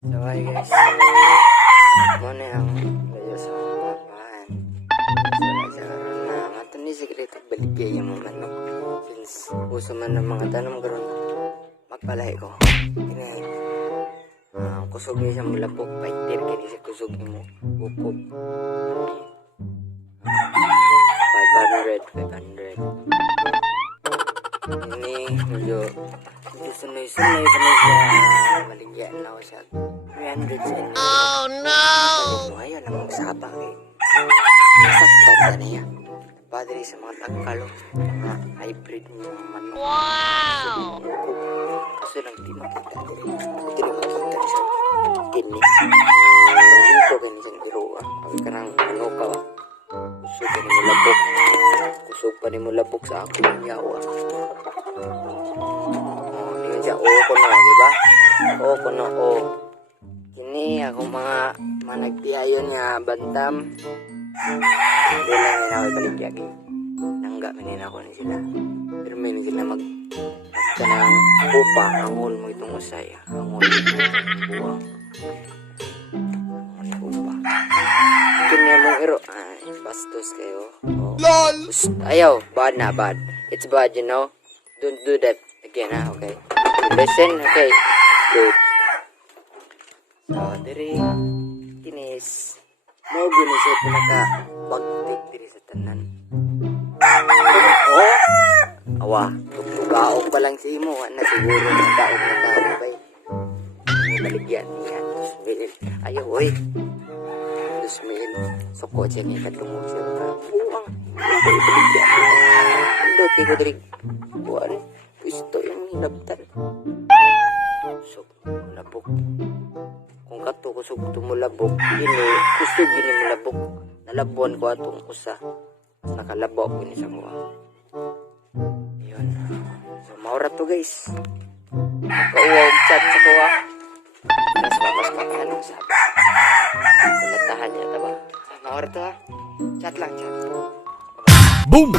So hi guys, muna ang video sa papahan. So na ato ni sekreto baligya yung mga manok. Since uso man ng mga tanong karon magpalahi ko. Kini kusog niya siyang mulapok, fighter kini siya kusog mo ukop. 500. Ini medyo sunay-sunay pa na siya. Maligyan na ako siya. 300 sa inyo. Oh no! Ayaw lang magsabang eh. Nasaktan ka niya. Padre sa mga tagkalo. Mga hybrid ng manok. Wow! Kaso lang di makita. Hindi makita siya. Gini. Dito ganyan siyang iruwa. Pag ka ng ano ka. Kusog pa ni mo labok. Kusog pa ni mo labok sa ako ng yawa. Hindi siya ko no, di ba? Ko no, Kini akong mga nagtiayon nga bantam. Hindi lang yun ako baligyan. Nangga manin ako ni sila. Pero may sila magka ng pupa. Angol mo itong usay. Angol mo itong buwang. Pupa. Kini mong iro. Ay, bastos kayo. LOL! Ayaw, bad na, bad. It's bad, you know? Don't do that again, okay? Listen, okay? Good. So, diri, kinis. Mo gini siya pinaka-pagtik diri sa tanan. Awa, tugaog pa lang si mo. Na siguro nagdaog na tayo, bay. Baligyan niya. Ayaw, oy. 2,000. Soko siya niya katungog siya. Buwang. Baligyan. Ando, tigo diri. Buwan. Gusto yung hinabtan. So, labok. Kung kato kusog tumulabok, ini, gusto gini mulabok. Nalabuan ko atong usa. Nakalabaw ko ni sa kuha. Yun. So, maura to guys. Magkauwag chat sa kuha. Mas makakalong sabi. Palatahan niya, taba? Maura to ha. Chat lang, chat. Boom!